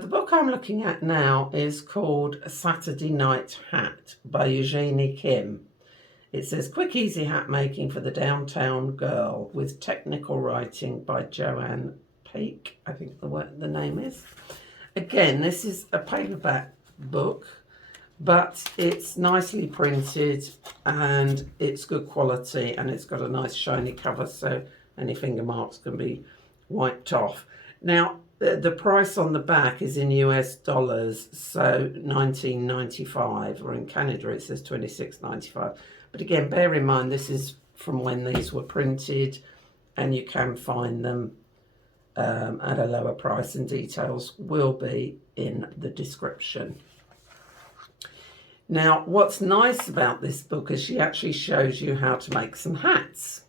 The book I'm looking at now is called Saturday Night Hat by Eugenia Kim. It says quick easy hat making for the downtown girl with technical writing by Joanne Peake, I think the name is. Again, this is a paperback book, but it's nicely printed and it's good quality and it's got a nice shiny cover, so any finger marks can be wiped off. Now, the price on the back is in US dollars, so $19.95, or in Canada it says $26.95. But again, bear in mind this is from when these were printed, and you can find them at a lower price, and details will be in the description. Now, what's nice about this book is she actually shows you how to make some hats.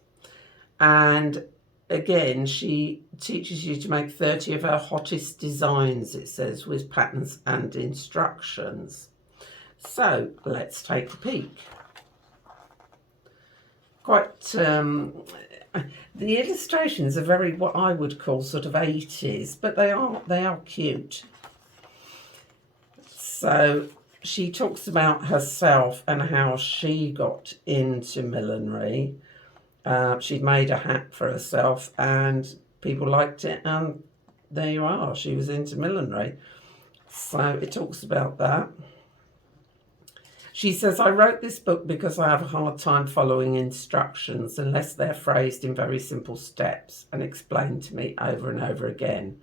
And again, she teaches you to make 30 of her hottest designs, it says, with patterns and instructions. So let's take a peek. Quite, the illustrations are very, what I would call sort of 80s, but they are cute. So she talks about herself and how she got into millinery. She'd made a hat for herself and people liked it, and there you are, she was into millinery. So it talks about that. She says, I wrote this book because I have a hard time following instructions unless they're phrased in very simple steps and explained to me over and over again.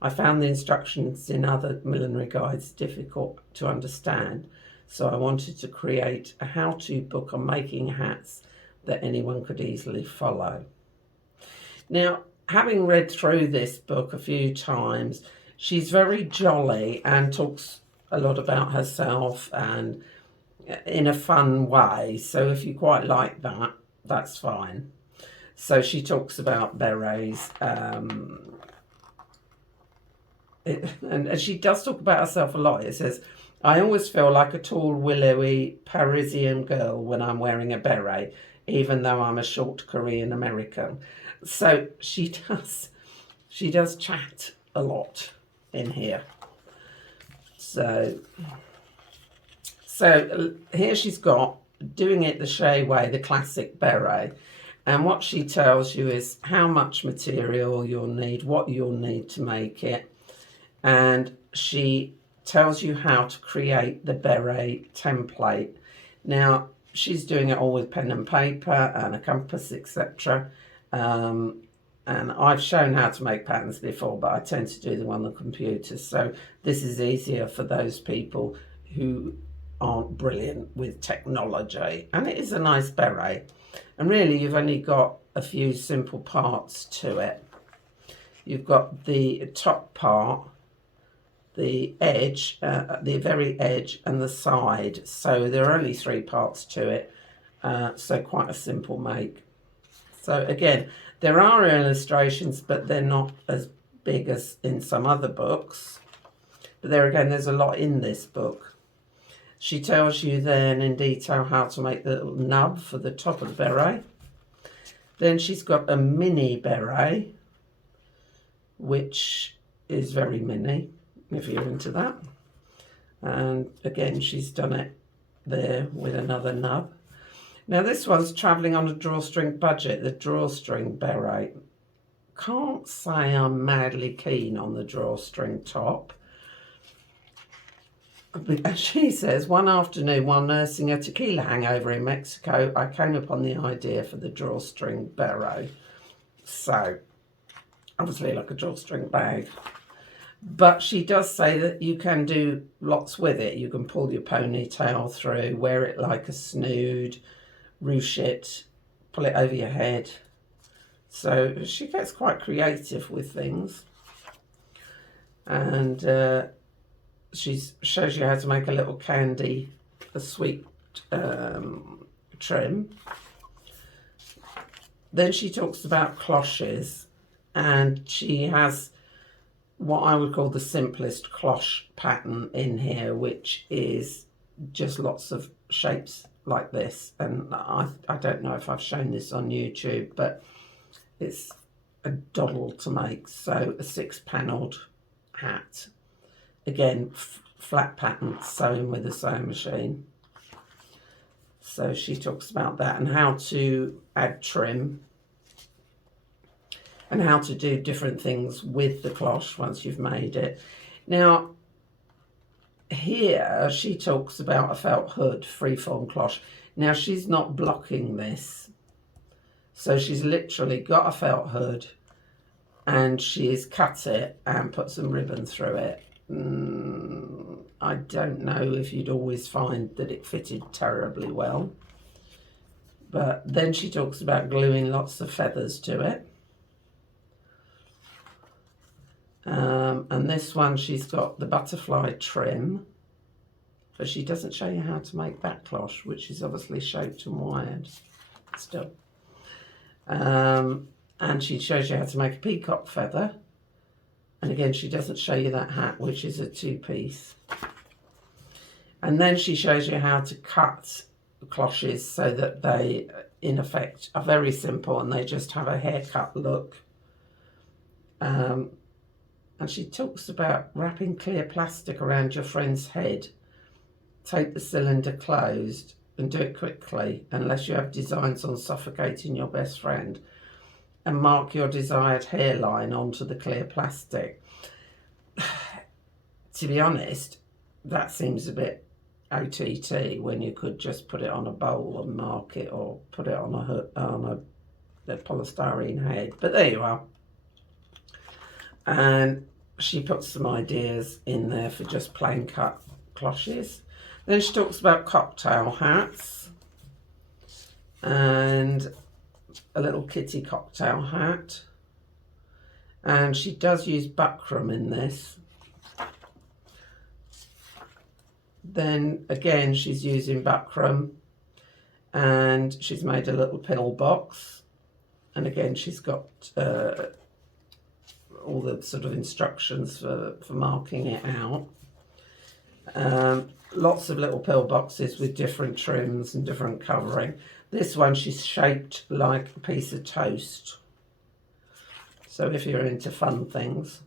I found the instructions in other millinery guides difficult to understand, so I wanted to create a how-to book on making hats that anyone could easily follow. Now, having read through this book a few times, she's very jolly and talks a lot about herself and in a fun way. So if you quite like that, that's fine. So she talks about berets, and she does talk about herself a lot. It says, I always feel like a tall, willowy Parisian girl when I'm wearing a beret, even though I'm a short Korean American. So she does chat a lot in here. So here she's got doing it the Shea way, the classic beret. And what she tells you is how much material you'll need, what you'll need to make it. And she tells you how to create the beret template. Now, she's doing it all with pen and paper and a compass, etc. And I've shown how to make patterns before, but I tend to do them on the computer. So this is easier for those people who aren't brilliant with technology. And it is a nice beret. And really, you've only got a few simple parts to it. You've got the top part, the edge, the very edge, and the side. So there are only 3 parts to it. So quite a simple make. So again, there are illustrations, but they're not as big as in some other books. But there again, there's a lot in this book. She tells you then in detail how to make the little nub for the top of the beret. Then she's got a mini beret, which is very mini, if you're into that. And again, she's done it there with another nub. Now this one's travelling on a drawstring budget, the drawstring beret. Can't say I'm madly keen on the drawstring top. As she says, one afternoon while nursing a tequila hangover in Mexico, I came upon the idea for the drawstring beret. So, obviously like a drawstring bag. But she does say that you can do lots with it. You can pull your ponytail through, wear it like a snood, ruche it, pull it over your head. So she gets quite creative with things. And she shows you how to make a little candy, a sweet trim. Then she talks about cloches, and she has what I would call the simplest cloche pattern in here, which is just lots of shapes like this. And I don't know if I've shown this on YouTube, but it's a doddle to make. So a 6-panelled hat. again, flat pattern sewing with a sewing machine. So she talks about that and how to add trim and how to do different things with the cloche once you've made it. Now, here she talks about a felt hood, freeform cloche. Now, she's not blocking this. So she's literally got a felt hood and she's cut it and put some ribbon through it. I don't know if you'd always find that it fitted terribly well. But then she talks about gluing lots of feathers to it. And this one, she's got the butterfly trim, but she doesn't show you how to make that cloche, which is obviously shaped and wired still. And she shows you how to make a peacock feather. And again, she doesn't show you that hat, which is a two-piece. And then she shows you how to cut cloches so that they, in effect, are very simple and they just have a haircut look. And she talks about wrapping clear plastic around your friend's head. Tape the cylinder closed and do it quickly, unless you have designs on suffocating your best friend. And mark your desired hairline onto the clear plastic. To be honest, that seems a bit OTT when you could just put it on a bowl and mark it, or put it on a polystyrene head. But there you are. And she puts some ideas in there for just plain cut cloches. Then she talks about cocktail hats and a little kitty cocktail hat. And she does use buckram in this. Then again, she's using buckram and she's made a little pill box. And again, she's got all the sort of instructions for marking it out. Lots of little pill boxes with different trims and different covering. This one she's shaped like a piece of toast. So if you're into fun things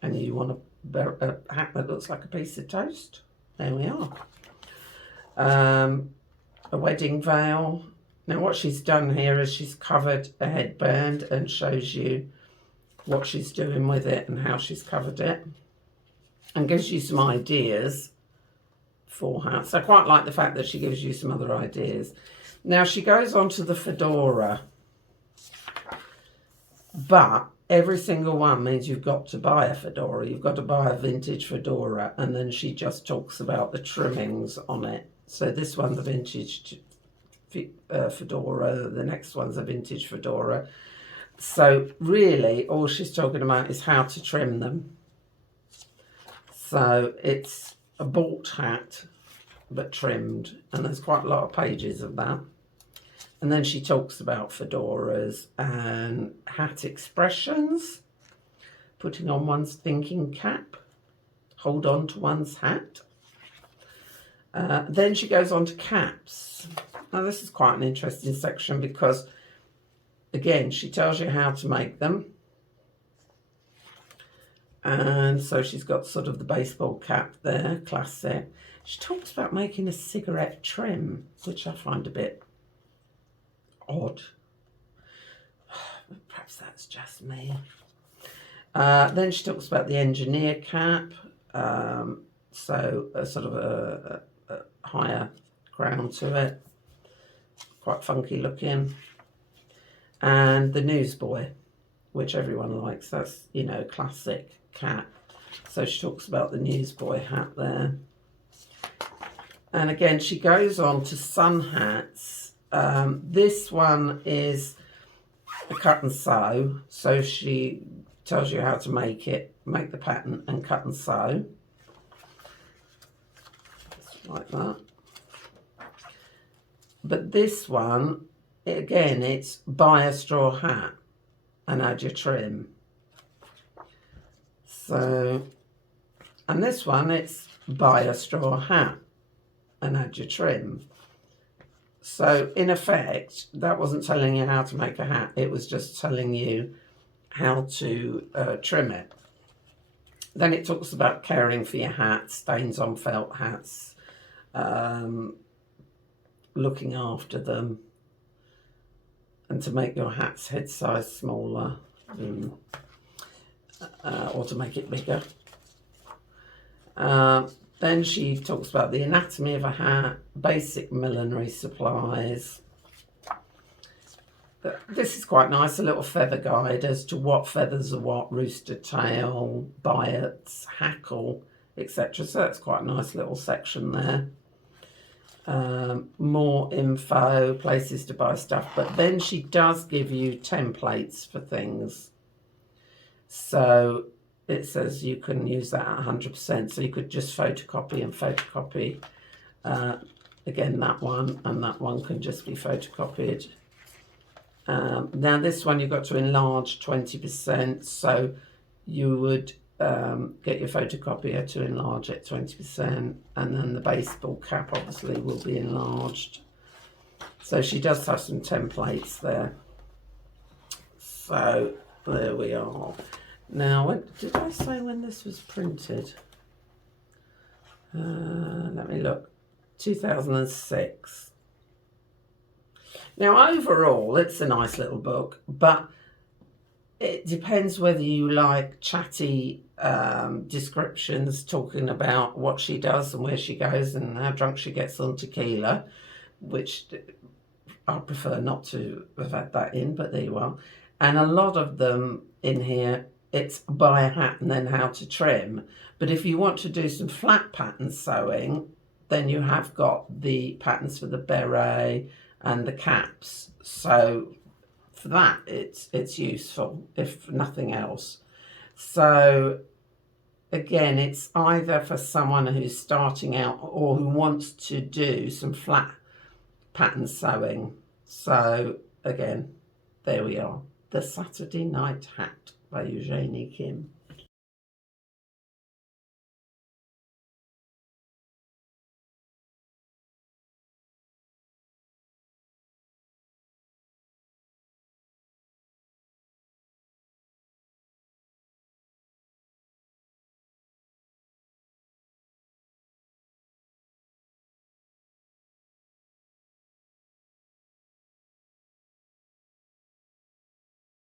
and you want a hat that looks like a piece of toast, there we are. A wedding veil. Now what she's done here is she's covered a headband and shows you what she's doing with it and how she's covered it, and gives you some ideas for hats. I quite like the fact that she gives you some other ideas. Now she goes on to the fedora, but every single one means you've got to buy a fedora. You've got to buy a vintage fedora, and then she just talks about the trimmings on it. So this one's a vintage fedora, the next one's a vintage fedora. So really all she's talking about is how to trim them. So it's a bought hat but trimmed, and there's quite a lot of pages of that. And then she talks about fedoras and hat expressions, putting on one's thinking cap, hold on to one's hat. Then she goes on to caps. Now this is quite an interesting section because again, she tells you how to make them. And so she's got sort of the baseball cap there, classic. She talks about making a cigarette trim, which I find a bit odd. Perhaps that's just me. Then she talks about the engineer cap. So a sort of a higher crown to it. Quite funky looking. And the newsboy, which everyone likes. That's, you know, classic cap. So she talks about the newsboy hat there. And again, she goes on to sun hats. This one is a cut and sew. So she tells you how to make it, make the pattern and cut and sew. Just like that. But this one, again, it's buy a straw hat and add your trim. So, and this one, it's buy a straw hat and add your trim. So in effect, that wasn't telling you how to make a hat. It was just telling you how to trim it. Then it talks about caring for your hats, stains on felt hats, looking after them, and to make your hat's head size smaller, or to make it bigger. Then she talks about the anatomy of a hat, basic millinery supplies. This is quite nice, a little feather guide as to what feathers are what, rooster tail, biots, hackle, etc. So that's quite a nice little section there. More info, places to buy stuff, but then she does give you templates for things. So it says you can use that at 100%, so you could just photocopy and photocopy. Again, that one and that one can just be photocopied. Now this one you've got to enlarge 20%, so you would get your photocopier to enlarge it 20%, and then the baseball cap obviously will be enlarged. So she does have some templates there. So there we are. Now, did I say when this was printed? Let me look. 2006. Now, overall, it's a nice little book, but it depends whether you like chatty descriptions talking about what she does and where she goes and how drunk she gets on tequila, which I prefer not to have had that in, but there you are. And a lot of them in here, it's buy a hat and then how to trim. But if you want to do some flat pattern sewing, then you have got the patterns for the beret and the caps. So for that, it's useful, if nothing else. So again, it's either for someone who's starting out or who wants to do some flat pattern sewing. So again, there we are. The Saturday Night Hat by Eugenia Kim.